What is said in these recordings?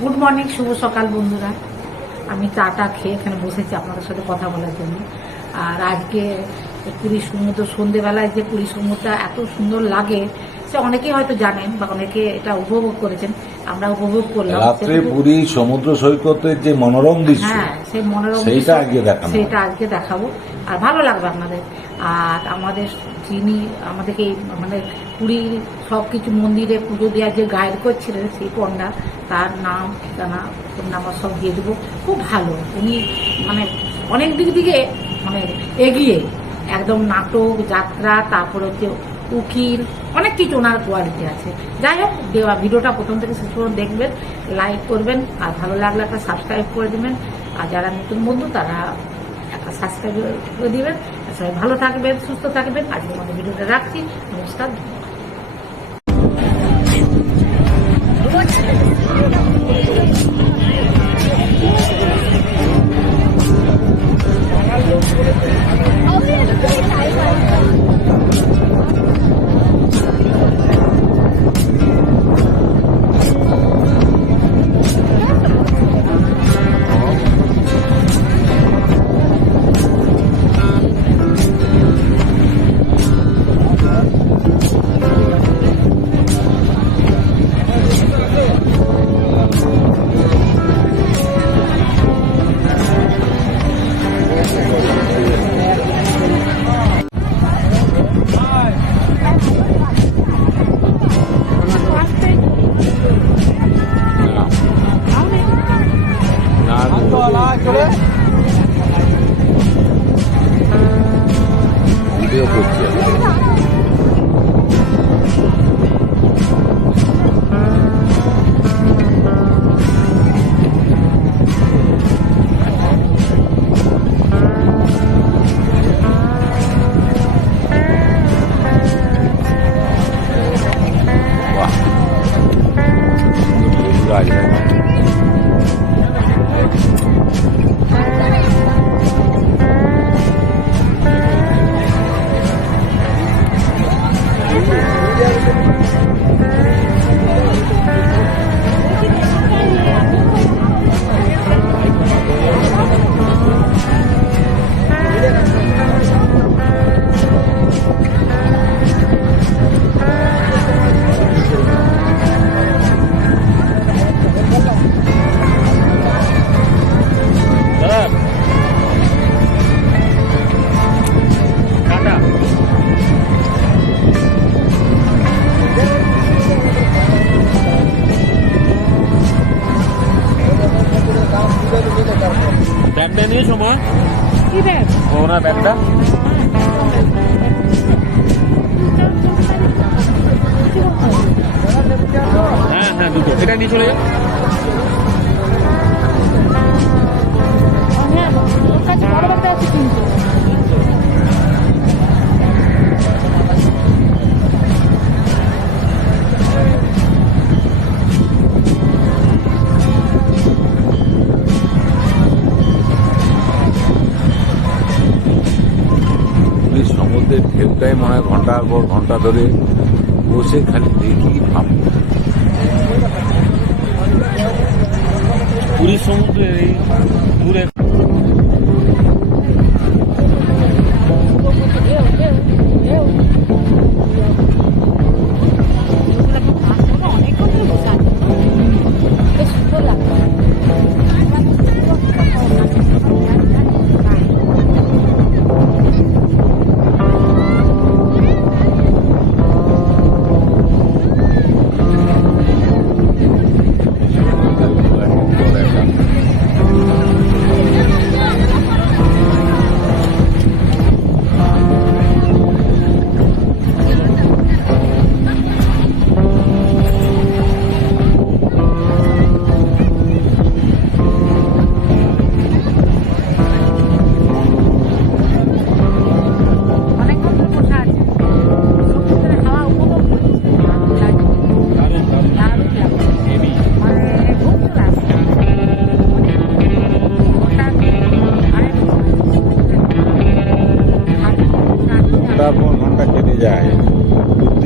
Good morning শুভ সকাল বন্ধুরা। আমি চাটা খেয়ে এখানে বসেছি আপনাদের সাথে কথা বলার জন্য। আর আজকে পুরী সমুদ্র সন্ধেবেলায় যে পুরী সমুদ্রটা এত সুন্দর লাগে সে অনেকেই হয়তো জানেন বা অনেকে এটা উপভোগ করেছেন আমরা উপভোগ করলাম। রাত্রে পুরী সমুদ্র সৈকতের যে মনোরম দৃশ্য হ্যাঁ সেই মনোরম সেইটা আজকে দেখানো হবে। সেইটা আজকে দেখাবো। আর ভালো লাগবে আপনাদের। আর আমাদের যিনি আমাদেরকে মানে পুরীর সব কিছু মন্দিরে পুজো দেওয়ার যে গাইড করছিলেন সেই পণ্ডা তার নাম, ঠিকানা ফোন নাম্বার সব দিয়ে দেবো। খুব ভালো। উনি মানে অনেক দিক দিকে মানে এগিয়ে। একদম নাটক, যাত্রা, তারপর হচ্ছে উকিল, অনেক কিছু ওনার কোয়ালিটি আছে। যাই হোক, দেওয়া ভিডিওটা প্রথম থেকে শেষ পর্যন্ত দেখবেন লাইক করবেন, আর ভালো লাগলে একটা সাবস্ক্রাইব করে দেবেন। আর যারা নতুন বন্ধু, তারা একটা সাবস্ক্রাইব করে দেবেন। সবাই ভালো থাকবেন, সুস্থ থাকবেন। আজকে আমাদের ভিডিওটা রাখছি। নমস্কার, ধন্যবাদ। ব্যাগটা নিয়ে কি ব্যাগ? ওনার ব্যাগটা? হ্যাঁ হ্যাঁ দুটো। এটা নিয়ে চলে যাও। ঢেউটাই মনে হয় ঘণ্টার পর ঘণ্টা ধরে বসে খালি দেখি ভাব। পুরীর সমুদ্রে এই দূরে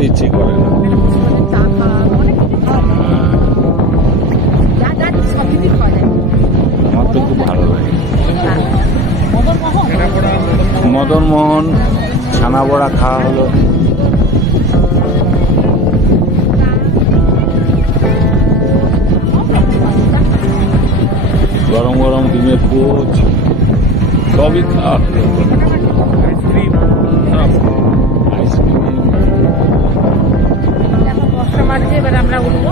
ইচ্ছে করে না। মদন মোহন ছানা বড়া খাওয়া হলো। গরম গরম দিনে কোচ। সবই খাওয়া। Ice cream. Ice cream. বাজছে এবার আমরা উঠবো।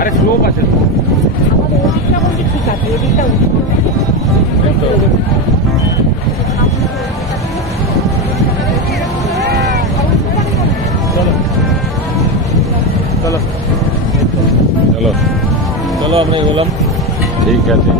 আরে স্লোপ আছে তো আমাদের ওদিকটা বলছি ঠিক আছে চলো চলো চলো চলো আমরা এগোলাম ঠিক আছে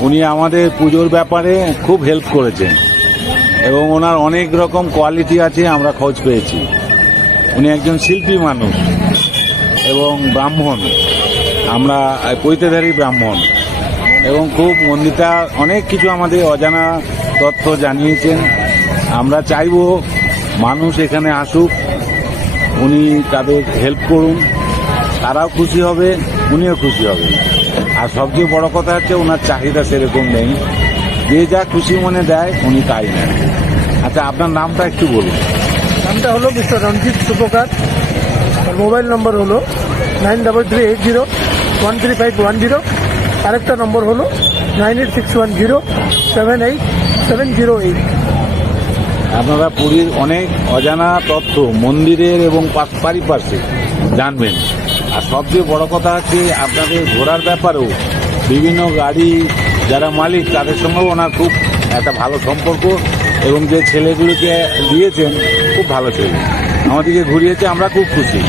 উনি আমাদের পুজোর ব্যাপারে খুব হেল্প করেছেন। এবং ওনার অনেক রকম কোয়ালিটি আছে, আমরা খোঁজ পেয়েছি। উনি একজন শিল্পী মানুষ এবং ব্রাহ্মণ। আমরা পৈতেধারী ব্রাহ্মণ। এবং খুব মন্দিরটা অনেক কিছু আমাদের অজানা তথ্য জানিয়েছেন। আমরা চাইব মানুষ এখানে আসুক, উনি তাদের হেল্প করুন। তারাও খুশি হবে, উনিও খুশি হবে। আর সবচেয়ে বড় কথা হচ্ছে ওনার চাহিদা সেরকম নেই। যে যা খুশি মনে দেয় উনি তাই নেন। আচ্ছা আপনার নামটা একটু বলুন। নামটা হলো মিস্টার রঞ্জিত সুপকার আর মোবাইল নম্বর হলো nine double three eight zero one three five one zero. আরেকটা নম্বর হলো nine eight six one zero seven eight seven zero eight. আপনারা পুরীর অনেক অজানা তথ্য মন্দিরের এবং পাশ- পারিপার্শ্বে জানবেন। আর সবচেয়ে বড় কথা হচ্ছে আপনাদের ঘোরার ব্যাপারেও বিভিন্ন গাড়ি যারা মালিক, তাদের সঙ্গেও ওনার খুব একটা ভালো সম্পর্ক এবং যে ছেলেগুলোকে দিয়েছেন, খুব ভালো ছেলে। আমাদেরকে ঘুরিয়েছে, আমরা খুব খুশি।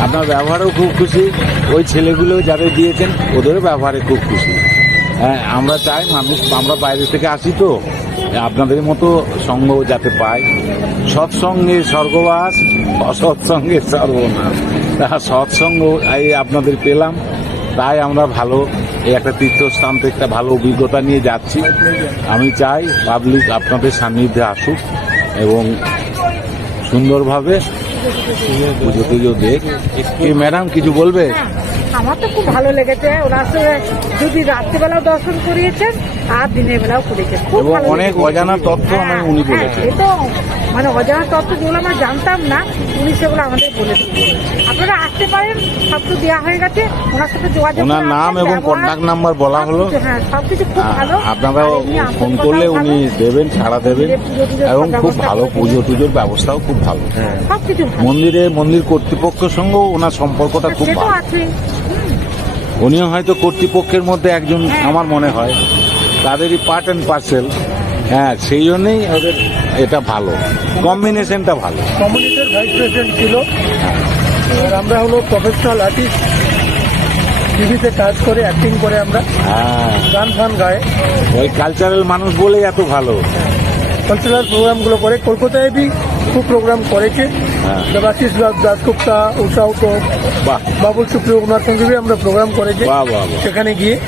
আপনার ব্যবহারেও খুব খুশি। ওই ছেলেগুলো যাদের দিয়েছেন, ওদেরও ব্যবহারে খুব খুশি। হ্যাঁ আমরা চাই মানুষ, আমরা বাইরে থেকে আসি তো, আপনাদের মতো সঙ্গ যাতে পাই। সৎসঙ্গে স্বর্গবাস, অসৎসঙ্গে সর্বনাশ। তা সৎসঙ্গ এই আপনাদের পেলাম। তাই আমরা ভালো এই একটা তীর্থস্থান থেকে একটা ভালো অভিজ্ঞতা নিয়ে যাচ্ছি। আমি চাই পাবলিক আপনাদের সান্নিধ্যে আসুক এবং সুন্দরভাবে পুজো টুজো দেখ। কি ম্যাডাম কিছু বলবে? হ্যাঁ, আমার তো খুব ভালো লেগেছে। ওরা সঙ্গে যদি রাত্রিবেলাও দর্শন করিয়েছেন আর দিনের বেলাও করিয়েছেন। খুব অনেক অজানা তথ্য হ্যাঁ, আমায় উনি হ্যাঁ, বলেছেন। মানে অজানা তথ্য যেগুলো আমরা জানতাম না উনি সেগুলো আমাদের বলে দিচ্ছেন আপনারা আসতে পারেন সব তো দেওয়া হয়ে গেছে। ওনার সাথে যোগাযোগ ওনার নাম এবং কন্ট্যাক্ট নাম্বার বলা হলো। সবকিছু, হ্যাঁ সবকিছু খুব ভালো। আপনারা ফোন করলে উনি দেবেন ছাড়া দেবেন। এবং খুব ভালো পুজো টুজোর ব্যবস্থাও খুব ভালো। সবকিছু ভালো। মন্দিরে মন্দির কর্তৃপক্ষের সঙ্গেও ওনার সম্পর্কটা খুব ভালো। আছে। উনিও হয়তো কর্তৃপক্ষের মধ্যে একজন আমার মনে হয়। তাদেরই পার্ট অ্যান্ড পার্সেল হ্যাঁ সেই জন্যই ওদের এটা ভালো। কম্বিনেশনটা ভালো। কমিউনিটির ভাইস প্রেসিডেন্ট ছিল। আর আমরা হলো প্রফেশনাল আর্টিস্ট টিভিতে কাজ করে অ্যাক্টিং করে আমরা। হ্যাঁ। গান ফান গায়ে। ওই কালচারাল মানুষ বলেই এত ভালো। কালচারাল প্রোগ্রামগুলো করে। কলকাতায় বি খুব প্রোগ্রাম করেছে। দেবাশিস দাস দাসগুপ্তা উষা বাহ। বাবুল সুপ্রিয় ওনার সঙ্গে আমরা প্রোগ্রাম করেছি। সেখানে গিয়ে।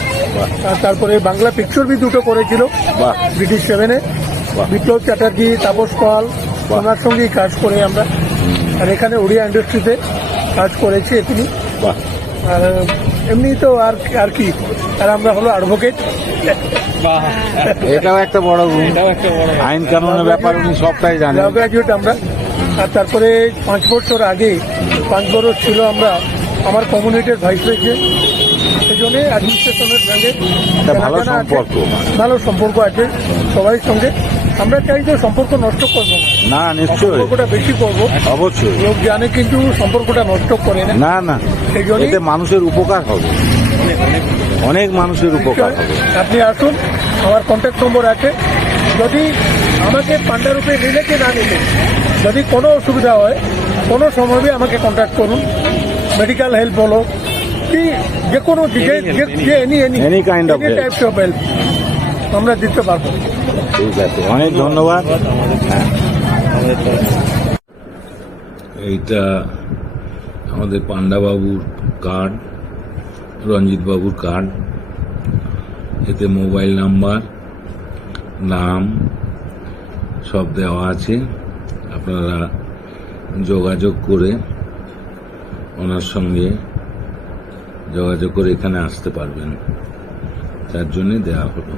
তারপরে বাংলা পিকচার বি দুটো করেছিল। ব্রিটিশ সেভেনে। বিপ্লব চ্যাটার্জি তাপস পাল। ওনার সঙ্গেই কাজ করে আমরা। আর এখানে উড়িয়া ইন্ডাস্ট্রিতে কাজ করেছি তিনি। বাহ। আর এমনি তো আর আর কি? আর আমরা হলো অ্যাডভোকেট বাহ। এটাও একটা বড় গুণ। আইন কানুনের ব্যাপার উনি সবটাই জানেন। গ্রাজুয়েট আমরা। আর তারপরে পাঁচ বছর আগে পাঁচ বছর ছিল আমরা আমার কমিউনিটির ভাইস প্রেসিডেন্ট সেই জন্য অ্যাডমিনিস্ট্রেশনের সঙ্গে ভালো সম্পর্ক। ভালো সম্পর্ক আছে সবাই সঙ্গে। আমরা চাই যে সম্পর্ক নষ্ট করব না। নিশ্চয়ই। সম্পর্কটা বেশি করব। অবশ্যই। লোক জানে কিন্তু সম্পর্কটা নষ্ট করে না। না না। সেই এতে মানুষের উপকার হবে। অনেক মানুষের উপকার হবে। আপনি আসুন আমার কন্ট্যাক্ট নম্বর আছে। যদি আমাকে পান্ডা রূপে নিলে কি না নিলে যদি কোনো অসুবিধা হয় কোনো সময় আমাকে কন্ট্যাক্ট করুন। মেডিকেল হেল্প বলো কি যে কোনো দিকে যে any any kind of help. Types of help আমরা দিতে পারব। ঠিক আছে, অনেক ধন্যবাদ। হ্যাঁ। এইটা আমাদের পান্ডাবাবুর কার্ড রঞ্জিত বাবুর কার্ড এতে মোবাইল নাম্বার নাম, সব দেওয়া আছে। আপনারা যোগাযোগ করে ওনার সঙ্গে যোগাযোগ করে এখানে আসতে পারবেন। তার জন্যে দেওয়া হলো।